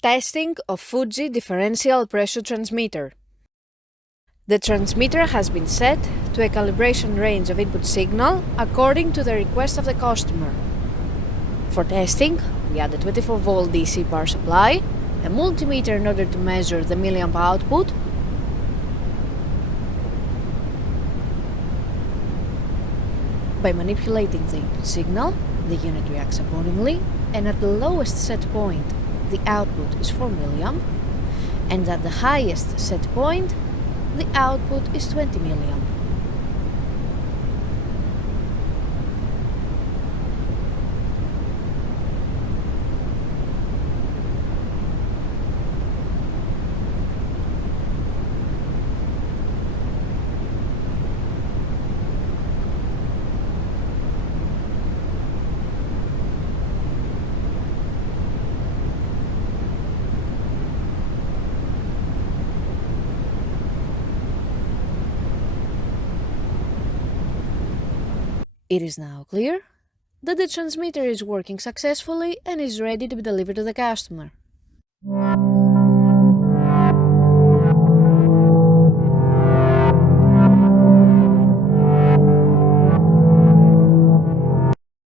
Testing of Fuji Differential Pressure Transmitter. The transmitter has been set to a calibration range of input signal according to the request of the customer. For testing, we add a 24-volt DC power supply, a multimeter in order to measure the milliamp output, by manipulating the input signal, the unit reacts accordingly, and at the lowest set point, the output is 4 milliamp, and at the highest set point, the output is 20 milliamp. It is now clear that the transmitter is working successfully and is ready to be delivered to the customer.